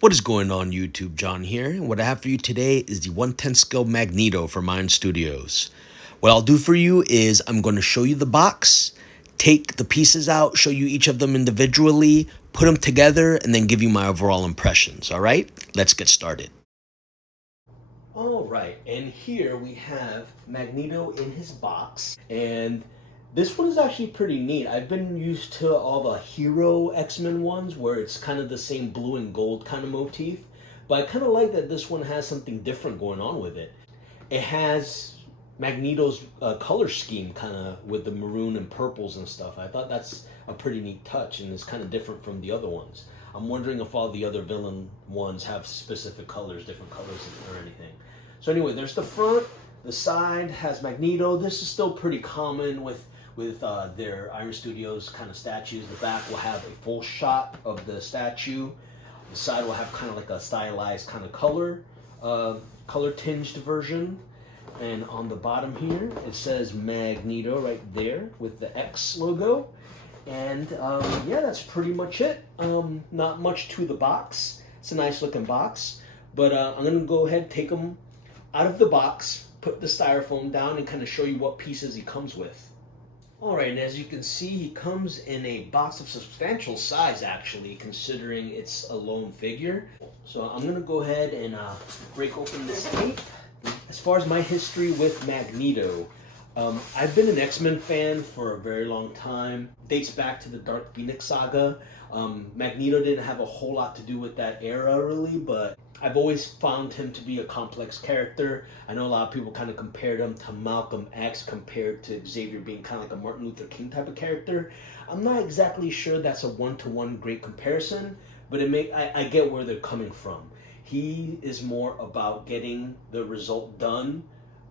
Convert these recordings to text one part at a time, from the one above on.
What is going on YouTube? John here, and what I have for you today is the 110 scale Magneto from Iron Studios. What I'll do for you is I'm going to show you the box, take the pieces out, show you each of them individually, put them together, and then give you my overall impressions. All right, let's get started. All right, and here we have Magneto in his box, and this one is actually pretty neat. I've been used to all the Hero X-Men ones where it's kind of the same blue and gold kind of motif, but I kind of like that this one has something different going on with it. It has Magneto's color scheme kind of with the maroon and purples and stuff. I thought that's a pretty neat touch, and it's kind of different from the other ones. I'm wondering if all the other villain ones have specific colors, different colors or anything. So anyway, there's the front. The side has Magneto. This is still pretty common with their Iron Studios kind of statues. The back will have a full shot of the statue. The side will have kind of like a stylized kind of color tinged version. And on the bottom here, it says Magneto right there with the X logo. And yeah, that's pretty much it. Not much to the box. It's a nice looking box. But I'm going to go ahead and take them out of the box, put the styrofoam down, and kind of show you what pieces he comes with. Alright, and as you can see, he comes in a box of substantial size, actually, considering it's a lone figure. So I'm going to go ahead and break open this tape. As far as my history with Magneto, I've been an X-Men fan for a very long time. Dates back to the Dark Phoenix saga. Magneto didn't have a whole lot to do with that era, really, but I've always found him to be a complex character. I know a lot of people kind of compared him to Malcolm X compared to Xavier being kind of like a Martin Luther King type of character. I'm not exactly sure that's a one-to-one great comparison, but I get where they're coming from. He is more about getting the result done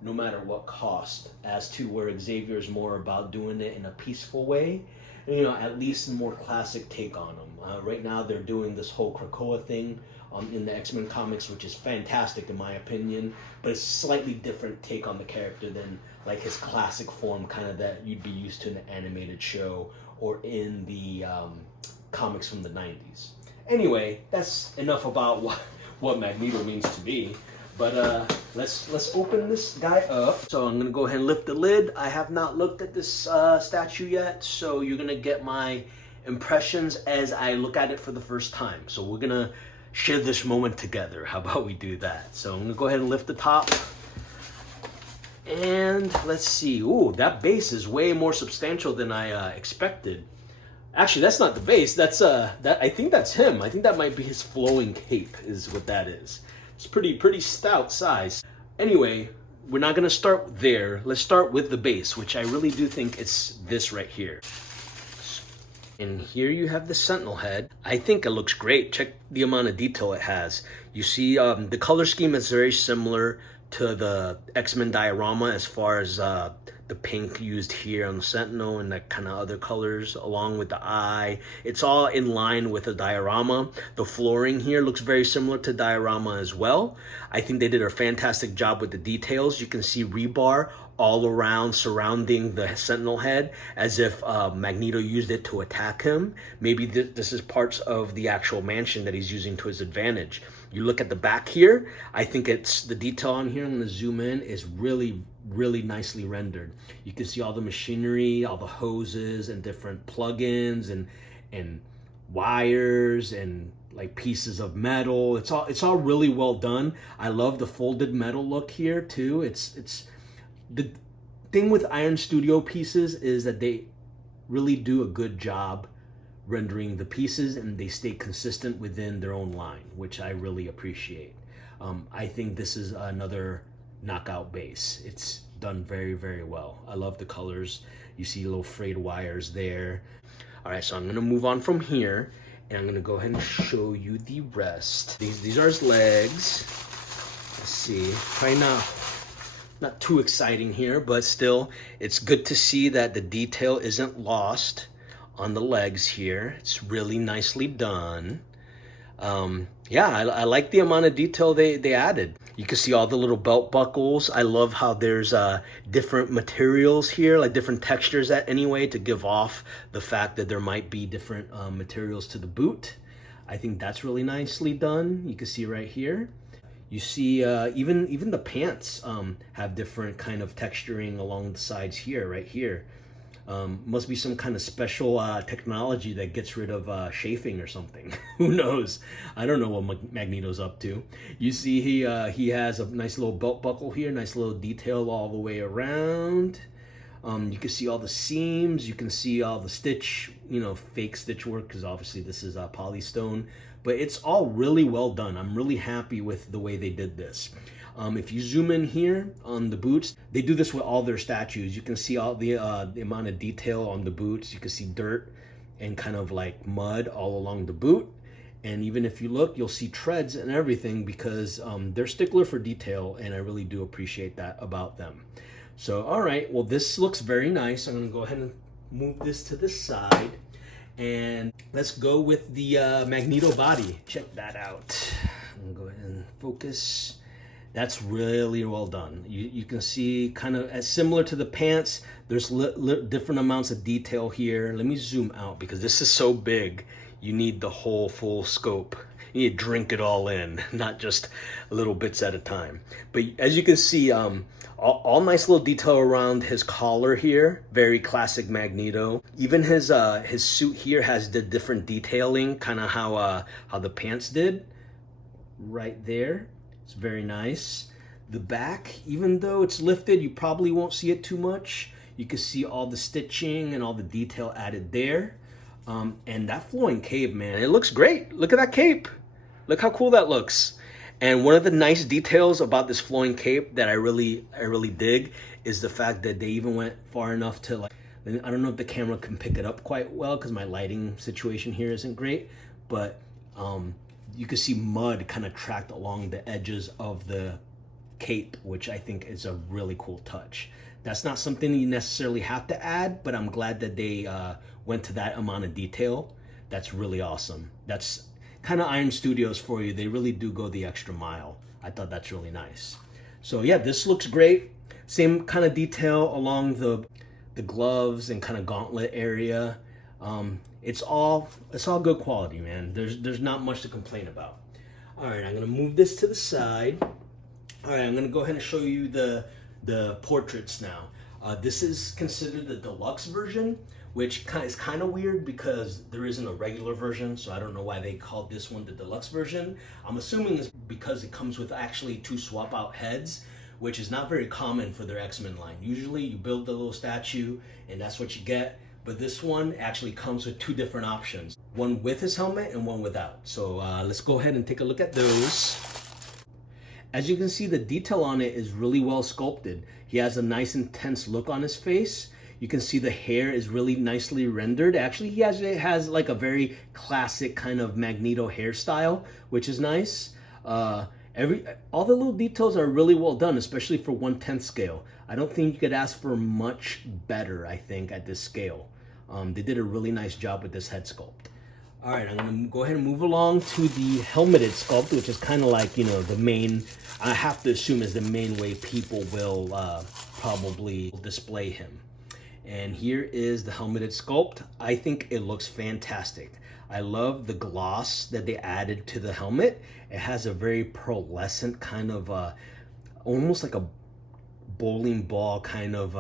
no matter what cost, as to where Xavier is more about doing it in a peaceful way. You know, at least a more classic take on him. Right now they're doing this whole Krakoa thing in the X-Men comics, which is fantastic in my opinion, but it's a slightly different take on the character than like his classic form kind of that you'd be used to in an animated show or in the comics from the 90s. Anyway, that's enough about what Magneto means to me. But let's open this guy up. So I'm gonna go ahead and lift the lid. I have not looked at this statue yet, so you're gonna get my impressions as I look at it for the first time. So we're gonna share this moment together. How about we do that? So I'm gonna go ahead and lift the top. And let's see. Ooh, that base is way more substantial than I expected. Actually, that's not the base. That's I think that's him. I think that might be his flowing cape is what that is. It's pretty stout size. Anyway, we're not gonna start there. Let's start with the base, which I really do think it's this right here. And here you have the Sentinel head. I think it looks great. Check the amount of detail it has. You see the color scheme is very similar to the X-Men diorama as far as the pink used here on the Sentinel and the kind of other colors along with the eye. It's all in line with the diorama. The flooring here looks very similar to diorama as well. I think they did a fantastic job with the details. You can see rebar all around surrounding the Sentinel head as if Magneto used it to attack him. Maybe this is parts of the actual mansion that he's using to his advantage. You look at the back here, I think it's the detail on here, I'm gonna zoom in, is really nicely rendered. You can see all the machinery, all the hoses and different plugins and wires and like pieces of metal. It's all really well done. I love the folded metal look here too. It's the thing with Iron Studio pieces is that they really do a good job rendering the pieces and they stay consistent within their own line, which I really appreciate. I think this is another knockout base. It's done very well. I love the colors. You see little frayed wires there. All right, so I'm gonna move on from here and I'm gonna go ahead and show you the rest. These are his legs. Let's see, probably not too exciting here, but still it's good to see that the detail isn't lost on the legs here. It's really nicely done. Yeah, I like the amount of detail they added. You can see all the little belt buckles. I love how there's different materials here, like different textures anyway, to give off the fact that there might be different materials to the boot. I think that's really nicely done. You can see right here. You see even the pants have different kind of texturing along the sides here, right here. Must be some kind of special technology that gets rid of chafing or something. Who knows? I don't know what Magneto's up to. You see he has a nice little belt buckle here, nice little detail all the way around. You can see all the seams, you can see all the stitch, you know, fake stitch work, because obviously this is polystone, but it's all really well done. I'm really happy with the way they did this. If you zoom in here on the boots, they do this with all their statues. You can see all the amount of detail on the boots. You can see dirt and kind of like mud all along the boot. And even if you look, you'll see treads and everything, because they're stickler for detail, and I really do appreciate that about them. So, all right, well, this looks very nice. I'm gonna go ahead and move this to the side, and let's go with the Magneto body. Check that out. I'm gonna go ahead and focus. That's really well done. You can see kind of as similar to the pants, there's different amounts of detail here. Let me zoom out, because this is so big. You need the whole full scope. You need to drink it all in, not just little bits at a time. But as you can see, all nice little detail around his collar here. Very classic Magneto. Even his suit here has the different detailing, kind of how the pants did. Right there. It's very nice. The back, even though it's lifted, you probably won't see it too much. You can see all the stitching and all the detail added there. And that flowing cape, man, it looks great. Look at that cape. Look how cool that looks. And one of the nice details about this flowing cape that I really dig is the fact that they even went far enough to, like, I don't know if the camera can pick it up quite well because my lighting situation here isn't great, but you can see mud kind of tracked along the edges of the cape, which I think is a really cool touch. That's not something you necessarily have to add, but I'm glad that they went to that amount of detail. That's really awesome. That's kind of Iron Studios for you. They really do go the extra mile. I thought that's really nice. So yeah, this looks great. Same kind of detail along the gloves and kind of gauntlet area. It's all good quality, man. There's not much to complain about. All right, I'm gonna move this to the side. All right, I'm gonna go ahead and show you the portraits now. This is considered the deluxe version, which is kind of weird because there isn't a regular version, so I don't know why they called this one the deluxe version. I'm assuming it's because it comes with actually 2 swap out heads, which is not very common for their X-Men line. Usually you build the little statue and that's what you get, but this one actually comes with 2 different options, one with his helmet and one without. So let's go ahead and take a look at those. As you can see, the detail on it is really well sculpted. He has a nice intense look on his face. You can see the hair is really nicely rendered. Actually, he has like a very classic kind of Magneto hairstyle, which is nice. All the little details are really well done, especially for 1/10 scale. I don't think you could ask for much better, I think, at this scale. They did a really nice job with this head sculpt. All right, I'm gonna go ahead and move along to the helmeted sculpt, which is kind of like, you know, the main, I have to assume is the main way people will probably display him. And here is the helmeted sculpt. I think it looks fantastic. I love the gloss that they added to the helmet. It has a very pearlescent kind of, almost like a bowling ball kind of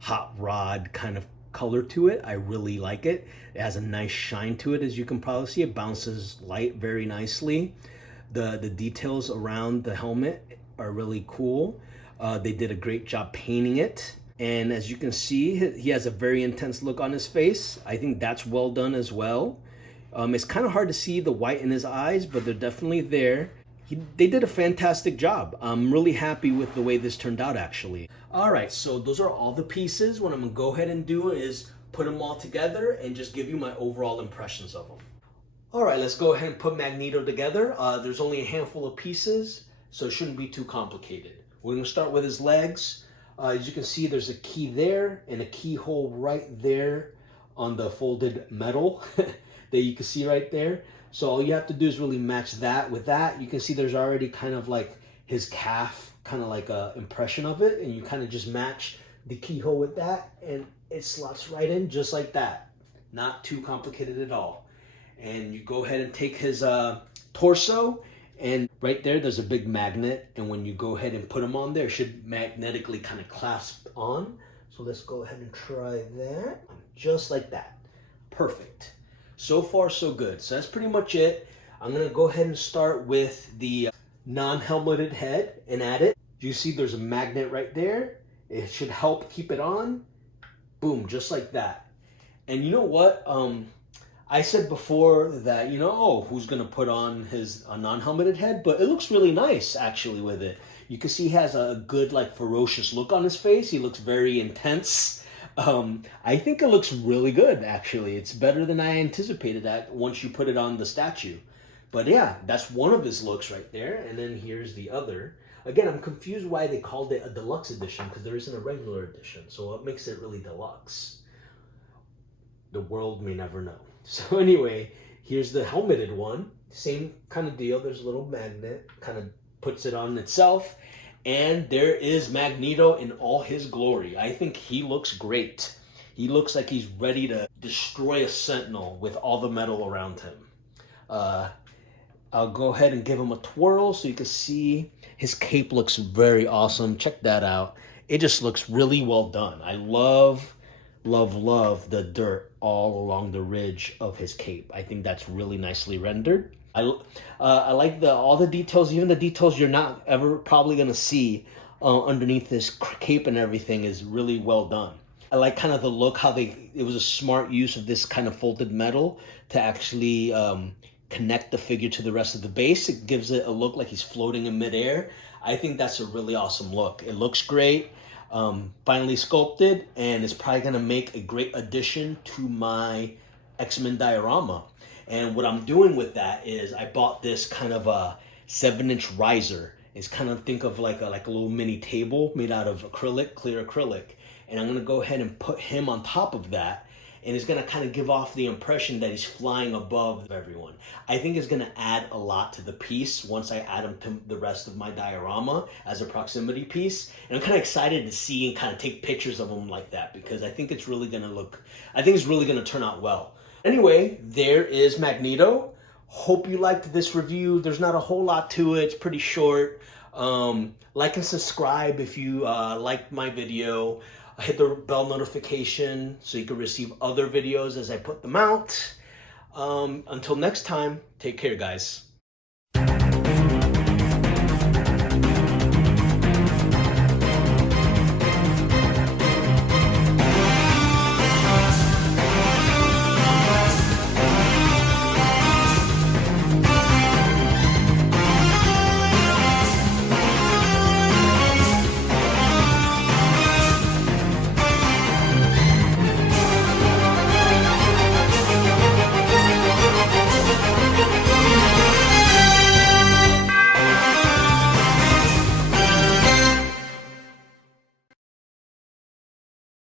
hot rod kind of color to it. I really like it. It has a nice shine to it, as you can probably see. It bounces light very nicely. The details around the helmet are really cool. They did a great job painting it. And as you can see, he has a very intense look on his face. I think that's well done as well. It's kind of hard to see the white in his eyes, but they're definitely there. They did a fantastic job. I'm really happy with the way this turned out, actually. All right, so those are all the pieces. What I'm gonna go ahead and do is put them all together and just give you my overall impressions of them. All right, let's go ahead and put Magneto together. There's only a handful of pieces, so it shouldn't be too complicated. We're gonna start with his legs. As you can see, there's a key there and a keyhole right there on the folded metal that you can see right there. So all you have to do is really match that with that. You can see there's already kind of like his calf, kind of like a impression of it, and you kind of just match the keyhole with that and it slots right in just like that. Not too complicated at all. and you go ahead and take his torso, and right there's a big magnet, and when you go ahead and put him on there, it should magnetically kind of clasp on. So let's go ahead and try that, just like that. Perfect. So far so good. So that's pretty much it. I'm gonna go ahead and start with the non-helmeted head and add it. You see there's a magnet right there. It should help keep it on. Boom, just like that. And you know what? I said before that, oh, who's gonna put on his non-helmeted head? But it looks really nice actually with it. You can see he has a good like ferocious look on his face. He looks very intense. I think it looks really good actually. It's better than I anticipated that once you put it on the statue. But yeah, that's one of his looks right there. And then here's the other. Again, I'm confused why they called it a deluxe edition because there isn't a regular edition. So what makes it really deluxe? The world may never know. So anyway, here's the helmeted one. Same kind of deal. There's a little magnet, kind of puts it on itself. And there is Magneto in all his glory. I think he looks great. He looks like he's ready to destroy a Sentinel with all the metal around him. I'll go ahead and give him a twirl so you can see his cape looks very awesome. Check that out. It just looks really well done. I love the dirt all along the ridge of his cape. I think that's really nicely rendered. I like all the details, even the details you're not ever probably gonna see underneath this cape and everything is really well done. I like kind of the look, how it was a smart use of this kind of folded metal to actually connect the figure to the rest of the base. It gives it a look like he's floating in midair. I think that's a really awesome look. It looks great. Finally sculpted, and it's probably gonna make a great addition to my X-Men diorama. And what I'm doing with that is I bought this kind of a 7-inch riser. It's kind of, think of like a little mini table made out of acrylic, clear acrylic. And I'm gonna go ahead and put him on top of that, and it's gonna kind of give off the impression that he's flying above everyone. I think it's gonna add a lot to the piece once I add him to the rest of my diorama as a proximity piece. And I'm kind of excited to see and kind of take pictures of him like that, because I think it's really gonna turn out well. Anyway, there is Magneto. Hope you liked this review. There's not a whole lot to it. It's pretty short. Like and subscribe if you liked my video. Hit the bell notification so you can receive other videos as I put them out. Until next time, take care, guys.